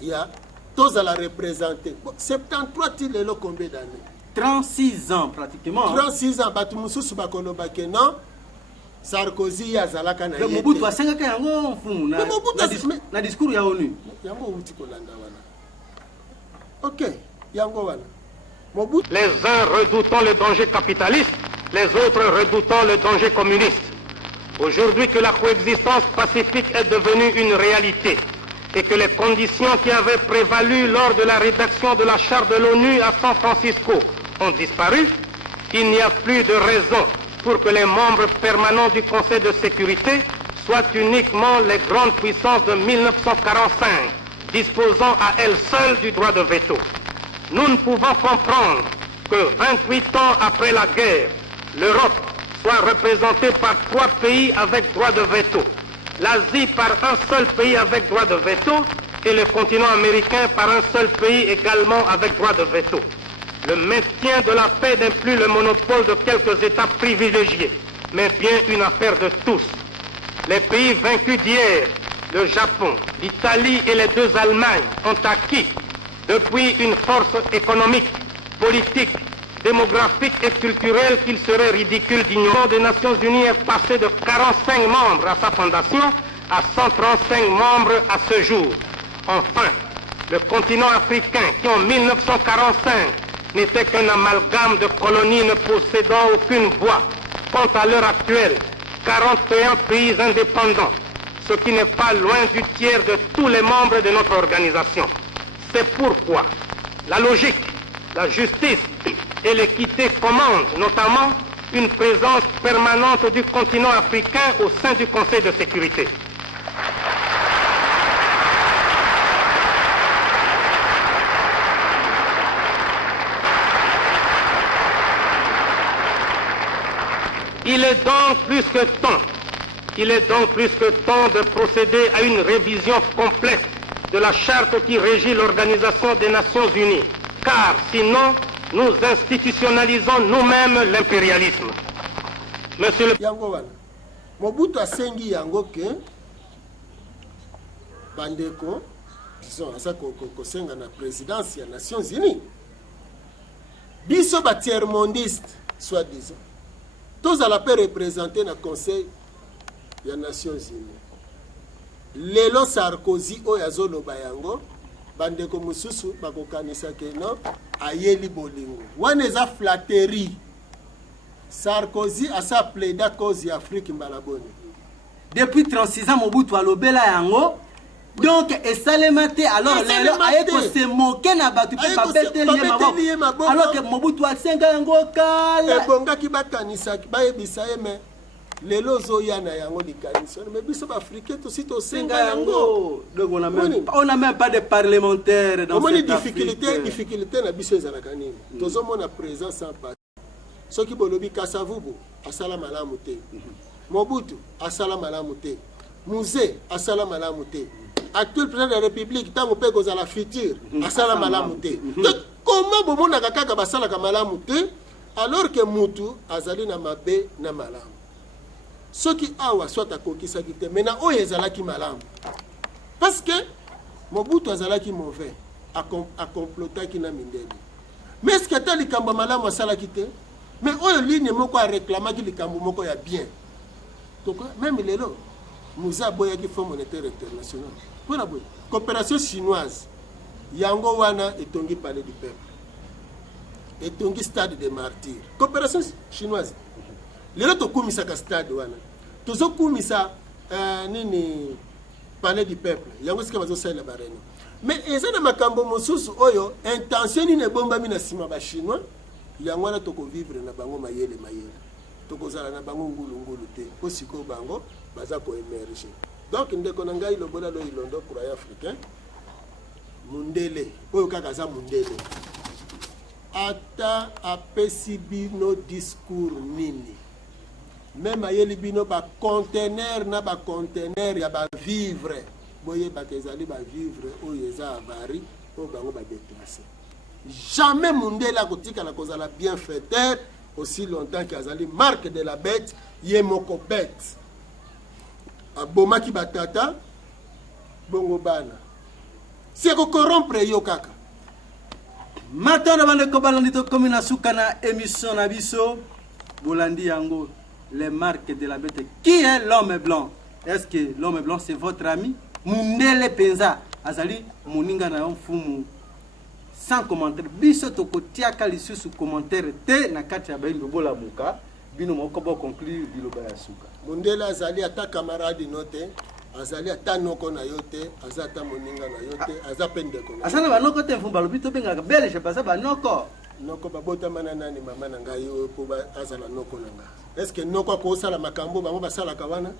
ya tozala représenter 73 ti lelo combien d'années 36 ans pratiquement. 36 ans batu mususu bakoloba ke non Sarkozy azalaka na yete. Mobutu asengaka yango mfumu na discours ya ONU. Yango uti kolanda wana. OK, yango wana. Mobutu. Les uns redoutant le danger capitaliste, les autres redoutant le danger communiste. Aujourd'hui que la coexistence pacifique est devenue une réalité et que les conditions qui avaient prévalu lors de la rédaction de la charte de l'ONU à San Francisco ont disparu, il n'y a plus de raison pour que les membres permanents du Conseil de sécurité soient uniquement les grandes puissances de 1945, disposant à elles seules du droit de veto. Nous ne pouvons comprendre que 28 ans après la guerre, l'Europe soit représentée par 3 pays avec droit de veto, l'Asie par un seul pays avec droit de veto et le continent américain par un seul pays également avec droit de veto. Le maintien de la paix n'est plus le monopole de quelques États privilégiés, mais bien une affaire de tous. Les pays vaincus d'hier, le Japon, l'Italie et les 2 Allemagnes, ont acquis depuis une force économique, politique, démographique et culturelle qu'il serait ridicule d'ignorer. Les Nations Unies est passé de 45 membres à sa fondation à 135 membres à ce jour. Enfin, le continent africain qui en 1945 n'était qu'un amalgame de colonies ne possédant aucune voix, compte à l'heure actuelle 41 pays indépendants, ce qui n'est pas loin du tiers de tous les membres de notre organisation. C'est pourquoi la logique, la justice et l'équité commandent notamment une présence permanente du continent africain au sein du Conseil de sécurité. Il est donc plus que temps de procéder à une révision complète de la charte qui régit l'Organisation des Nations Unies, car sinon, nous institutionnalisons nous-mêmes l'impérialisme. Monsieur le yango wana Mobutu asengi yango ke bandeko disons asa kosenga na présidence ya Nations Unies biso ba tiers-mondiste soi-disant tous à la paix représenté na conseil ya Nations Unies lelo Sarkozy oyo azoloba yango bandeko mususu bakokanisa ke no ayeli bolingo wana eza flatterie. Sarkozy a sa plaida cause d'Afrique Malaboni. Depuis 36 ans, Mobutu a lobela yango. Donc, et salemate, alors, il se moquer na batu pe babete lié mabo. Alors que Mobutu a 5 ans yango kala. Et bonga ki bakanisa ki ba yebisa yeme. Lelo zoyana yango likanisa. Mais biso ba africain to sito senga yango. Donc on n'a même pas de parlementaires dans cette difficulté na biso ezalaka nini. Tozo mona présence en bas. Ce qui bolobi Kasavubu, asala malamu te. Mobutu, asala malamu te. Mouzé, asala malamu te. Actuel président de la République, tant que vous la future, asala malamu te. Donc, comment vous avez kaka basala malamu te, alors que Moutu, azali na mabe na malamu. Ce qui awa soit à kokisa kite, maintenant, oye ezalaki malamu. Parce que Mobutu azalaki mauvais, a comploté qui na mindeli. Mais est-ce que tu as dit que malamu asala kite? Mais on ligne moko a réclamé que les Kamboumoko ya bien. Donc même les lots, nous avons boya qui Fonds monétaire international. Pour la coopération chinoise, yango wana etongi palais du peuple. Etongi stade des martyrs. Coopération chinoise. Les lots to kumisa ka stade wana. Tozo kumisa nini palais du peuple. Yango sika bazo sala bareno. Mais ezana makambo mosusu oyo intention ni ne bomba mina sima ba chinois. Yangwana toko vivre na bango mayele toko zala na bango ngulu te posiko bango baza ko émerger. Donc ndeko na ngai lobola lo ilondo pour les africains mundele oyo kaka za mundele ata apesi bino discours nini même ayeli bino ba conteneur ya ba vivre boye ba kezali ba vivre oyo eza avari o bango ba déplacer. Jamais Mundela kotika la cause la bienfaiteur aussi longtemps qu'Azali marque de la bête yemoko bête. Aboma ki batata bongo bana. C'est ko corrompre yo kaka. Maintenant bande ko balandi to komina suka na émission na biso bolandi yango les marques de la bête. Qui est l'homme blanc? Est-ce que l'homme blanc c'est votre ami? Mundele penza azali moninga na mfumu. Sans commentaire, biso toko tiaka lisusu commentaire te na kati ya baindo bola muka bino moko bo conclure biloba ya suka. Mundela azali ata camarade note, azali ata noko na yote, azata moninga na yote, azapendeko na. Asana ba noko te mfumba lobito benga bele je pasa ba noko. Noko babota mana nani mama na ngai yo po ba azala noko na nga. Est-ce que noko ko sala makambo bango basala kawana?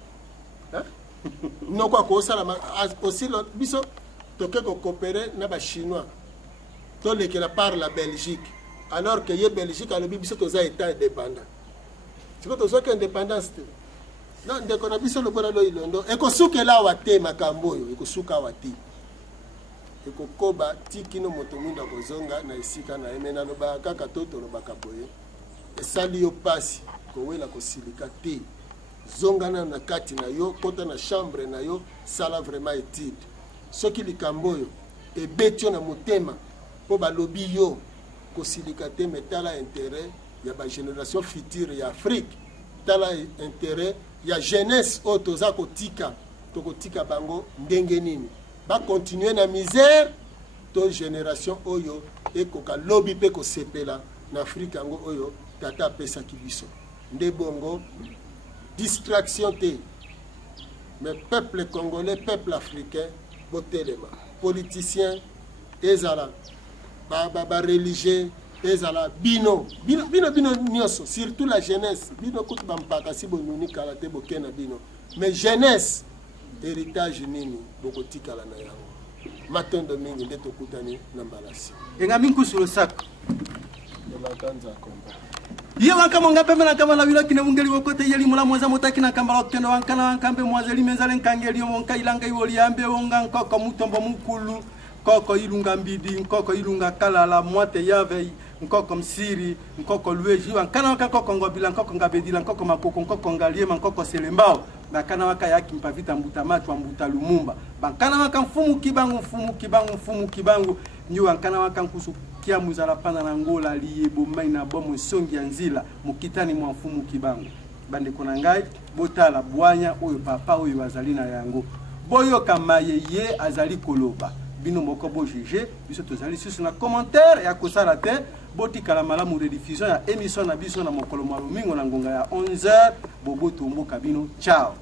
Hein? Noko ko sala aussi biso toke ko coopérer na ba chinois. Tout le qui par la Belgique, alors que la Belgique a le biso toza état indépendant. C'est quoi toza indépendance? Non, dès qu'on a biso le boralo ilondo, et qu'on souke la wate makambo yo, et qu'on souka wate, et qu'on koba tiki no motomunda kozonga na isika na emena no ba kaka toto no bakaboye, et sali yo pasi, ko wela ko silika te, zonga na kati na yo, kota na chambre na yo, sala vraiment étude. Ce qui likambo yo, et betio na motema. Po balobi yo kosilikate metala intérêt ya ba génération future ya Afrique tala intérêt ya jeunesse otoza kotika tokotika bango ndenge nini ba continuer na misère to génération oyo ekoka lobi pe ko sepela na Afrique yango oyo tata pesa kibiso nde bongo distraction te mais peuple congolais peuple africain botelema politiciens ezala ba religieux ezala bino nyoso surtout la jeunesse bino kutu bampaka si bonuni kala te bokena bino mais jeunesse héritage nini bokotikala na yango matondo mingi nde tokutani na mbalasi enga minku sur le sac elakanza komba Ye wanka monga pembe na kama la wila kine ungeli wokote yeli mula mwaza motaki na kamba lokendo wankana wankambe mwazeli menzale nkangeli wonka ilanga iwoli ambe wonga nkoko mutombo mukulu koko ilunga mbidi nkoko ilunga kalala mwate yave nkoko msiri nkoko lueji wankana waka nkoko ngobila nkoko ngabedila nkoko makoko nkoko ngaliema nkoko selembao bakana waka yaki mpavita mbuta matu mbuta lumumba bankana waka mfumu kibangu nyo wankana waka nkusu kia muzala pana na ngola liyebo mai na bomo songi ya nzila mukitani mwa mfumu kibangu bande kona ngai botala bwanya oyo papa oyo azali na yango boyo kamaye ye azali koloba bino moko bo juger biso tozali susu na commentaire ya kosala te botikala malamu rediffusion ya émission na biso na mokolo malumingo na ngonga ya 11h bobo tomboka bino ciao.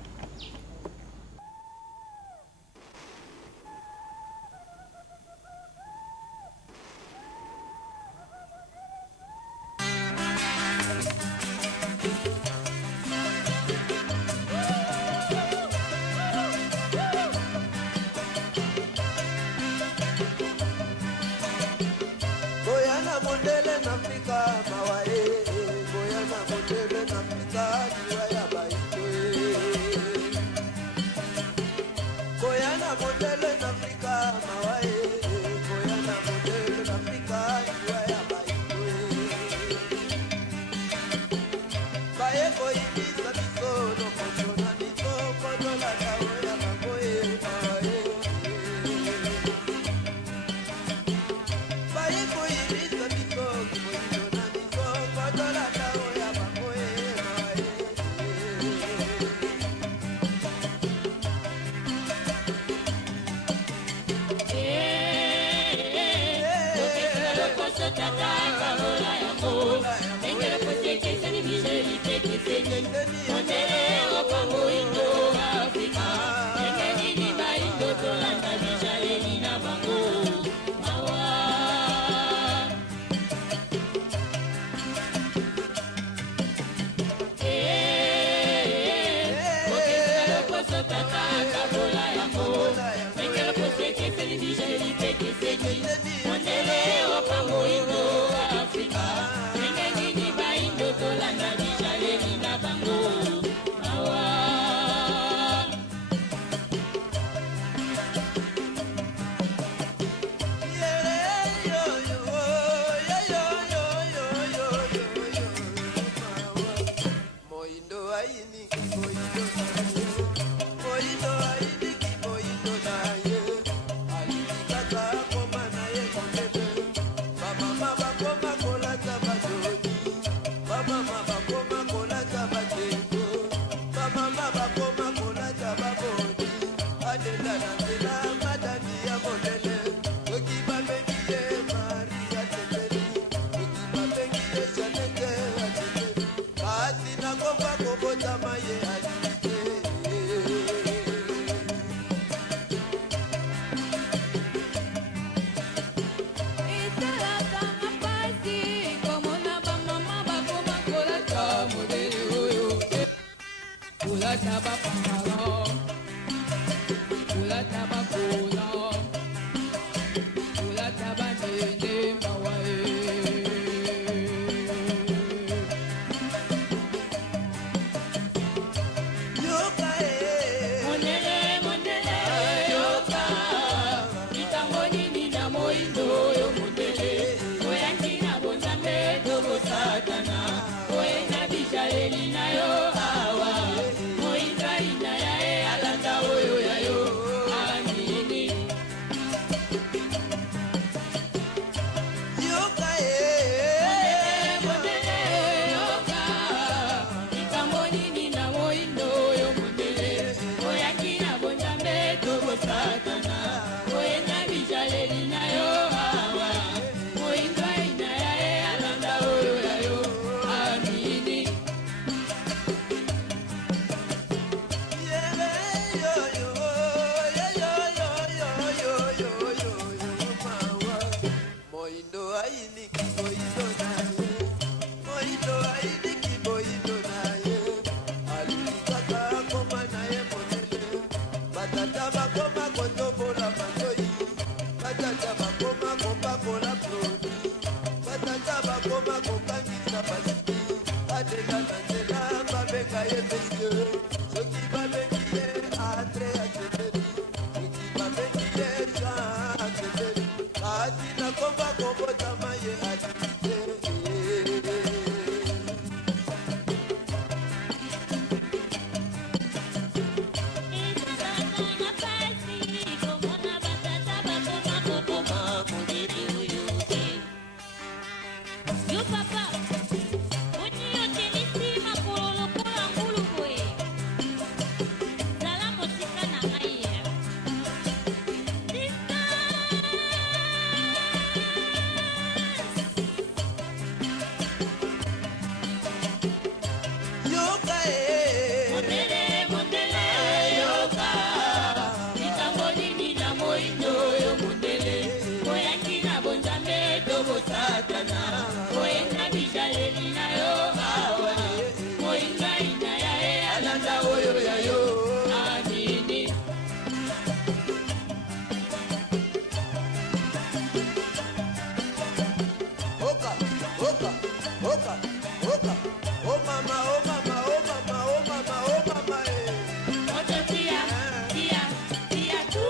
Komba kombo tamaye adite oyo ya yo anini. Oka, oka, oka, oka. Oh mama, oh mama, oh mama, oh mama, oh mama, eh. Ote tia, tia, tia tu.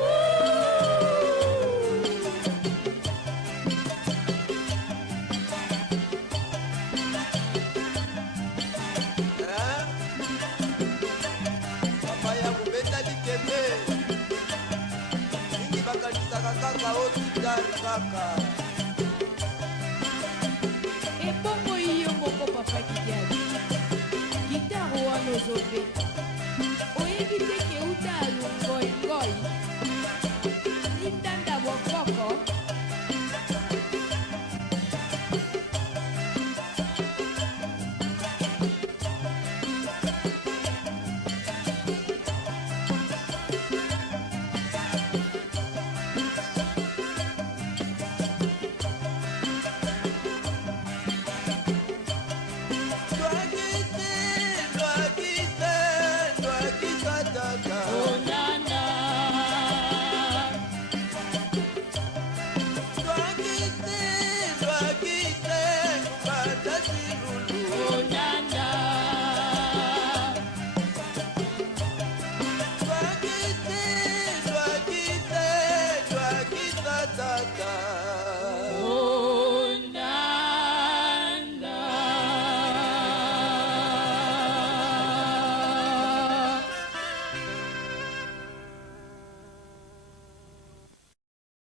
Papa ya mubeta likebe. Mingi bakanisaka kaka otitari kaka. Ebongo iyo moko papa Kidiali. Guitare wana ozobe.